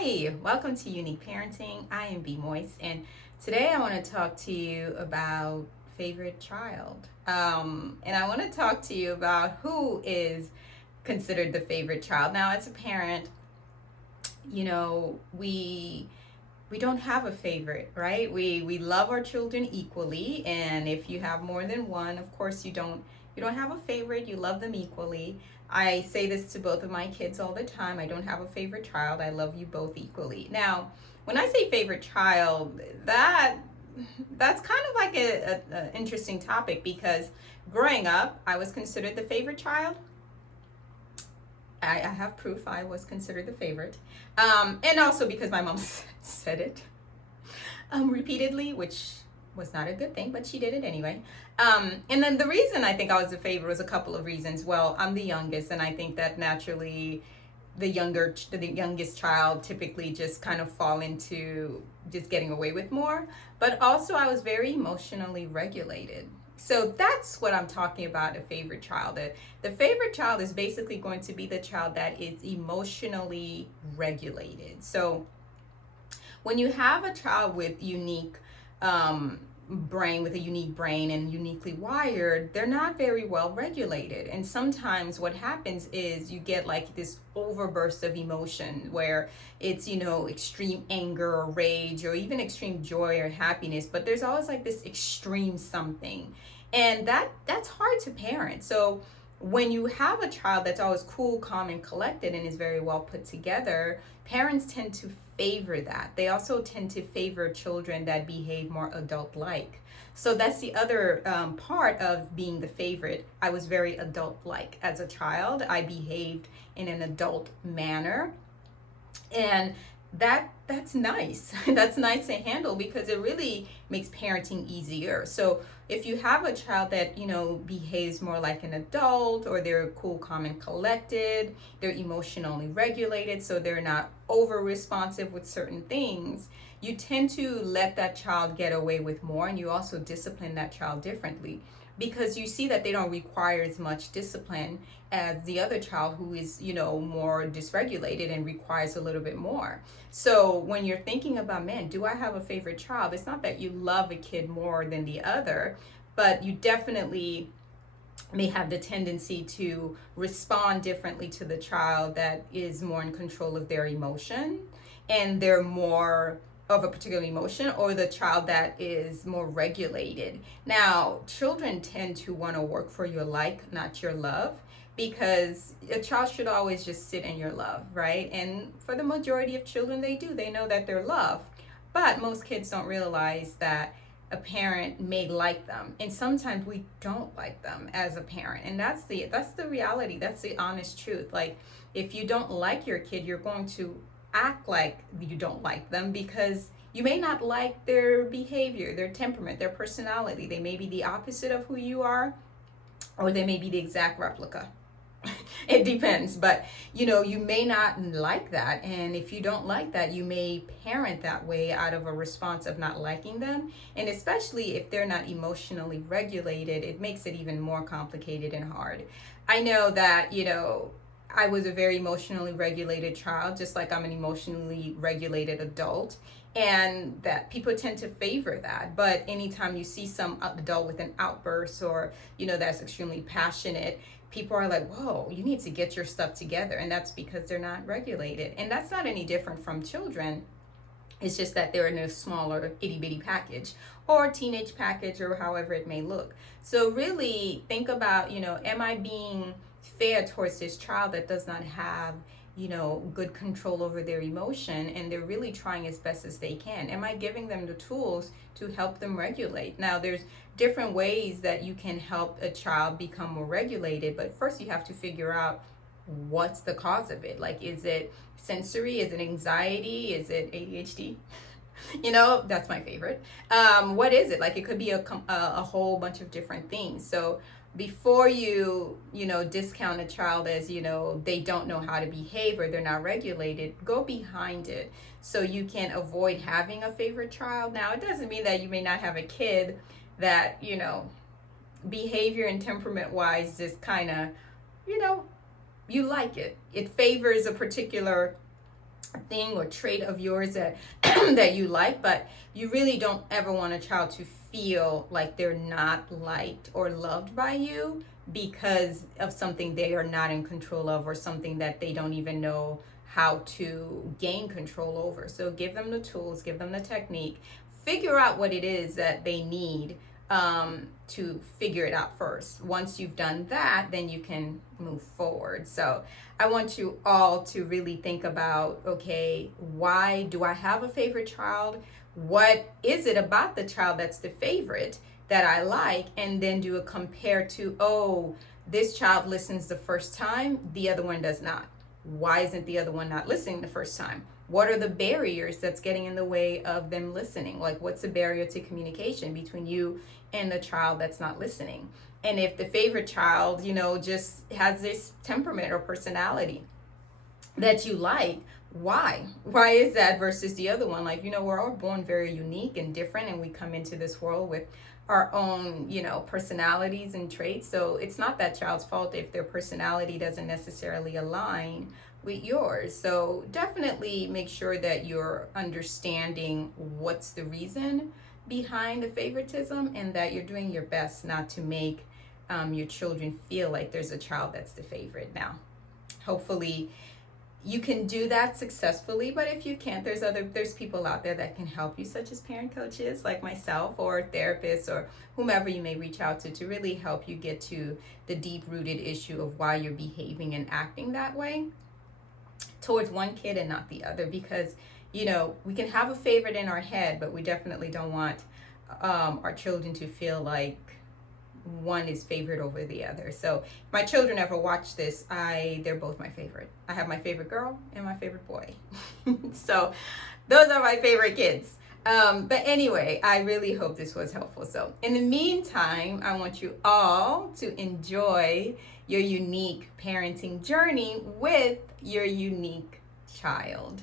Hi, welcome to Unique Parenting. I am B Moise, and today I want to talk to you about favorite child. And I want to talk to you about who is considered the favorite child. Now, as a parent, we don't have a favorite, right? We love our children equally, and if you have more than one, of course you don't have a favorite. You love them equally. I say this to both of my kids all the time. I don't have a favorite child. I love you both equally. Now, when I say favorite child, that's kind of like a interesting topic because growing up, I was considered the favorite child. I have proof I was considered the favorite. And also because my mom said it repeatedly, which was not a good thing, but she did it anyway. And then the reason I think I was a favorite was a couple of reasons. Well, I'm the youngest, and I think that naturally the youngest child typically just kind of fall into just getting away with more. But also I was very emotionally regulated. So that's what I'm talking about, a favorite child. The favorite child is basically going to be the child that is emotionally regulated. So when you have a child with with a unique brain and uniquely wired, they're not very well regulated. And sometimes what happens is you get like this overburst of emotion where it's, extreme anger or rage or even extreme joy or happiness, but there's always like this extreme something. And that's hard to parent. So when you have a child that's always cool, calm, and collected and is very well put together, parents tend to favor that. They also tend to favor children that behave more adult-like. So that's the other part of being the favorite. I was very adult-like as a child. I behaved in an adult manner. And that's nice. That's nice to handle because it really makes parenting easier. So if you have a child that behaves more like an adult, or they're cool, calm, and collected, they're emotionally regulated, so they're not over responsive with certain things, you tend to let that child get away with more, and you also discipline that child differently because you see that they don't require as much discipline as the other child who is, more dysregulated and requires a little bit more. So when you're thinking about, man, do I have a favorite child? It's not that you love a kid more than the other, but you definitely may have the tendency to respond differently to the child that is more in control of their emotion and they're more of a particular emotion, or the child that is more regulated. Now, children tend to want to work for your like, not your love, because a child should always just sit in your love, right? And for the majority of children, they do. They know that they're loved. But most kids don't realize that a parent may like them, and sometimes we don't like them as a parent, and that's the reality. That's the honest truth. Like, if you don't like your kid, you're going to act like you don't like them because you may not like their behavior, their temperament, their personality. They may be the opposite of who you are, or they may be the exact replica. It depends, but you may not like that, and if you don't like that, you may parent that way out of a response of not liking them. And especially if they're not emotionally regulated, it makes it even more complicated and hard. I know that I was a very emotionally regulated child, just like I'm an emotionally regulated adult, and that people tend to favor that. But anytime you see some adult with an outburst, or that's extremely passionate, people are like, whoa, you need to get your stuff together. And that's because they're not regulated. And that's not any different from children. It's just that they're in a smaller itty bitty package or teenage package, or however it may look. So really think about, am I being fair towards this child that does not have good control over their emotion, and they're really trying as best as they can? Am I giving them the tools to help them regulate? Now, there's different ways that you can help a child become more regulated, but first you have to figure out what's the cause of it. Like, is it sensory? Is it anxiety? Is it ADHD? That's my favorite. What is it? Like, it could be a whole bunch of different things. So before you discount a child as they don't know how to behave or they're not regulated, go behind it so you can avoid having a favorite child. Now, it doesn't mean that you may not have a kid that behavior and temperament wise just kind of you like it favors a particular thing or trait of yours that that you like, but you really don't ever want a child to feel like they're not liked or loved by you because of something they are not in control of or something that they don't even know how to gain control over. So give them the tools, give them the technique, figure out what it is that they need, to figure it out first. Once you've done that, then you can move forward. So I want you all to really think about, okay, why do I have a favorite child? What is it about the child that's the favorite that I like? And then do a compare to, oh, this child listens the first time, the other one does not. Why isn't the other one not listening the first time? What are the barriers that's getting in the way of them listening? Like, what's the barrier to communication between you and the child that's not listening? And if the favorite child, just has this temperament or personality that you like, why is that versus the other one? Like, we're all born very unique and different, and we come into this world with our own personalities and traits. So it's not that child's fault if their personality doesn't necessarily align with yours. So definitely make sure that you're understanding what's the reason behind the favoritism, and that you're doing your best not to make your children feel like there's a child that's the favorite. Now, hopefully you can do that successfully, but if you can't, there's people out there that can help you, such as parent coaches like myself, or therapists, or whomever you may reach out to really help you get to the deep rooted issue of why you're behaving and acting that way towards one kid and not the other. Because we can have a favorite in our head, but we definitely don't want our children to feel like one is favored over the other. So if my children ever watch this, they're both my favorite. I have my favorite girl and my favorite boy. So those are my favorite kids. But anyway, I really hope this was helpful. So in the meantime, I want you all to enjoy your unique parenting journey with your unique child.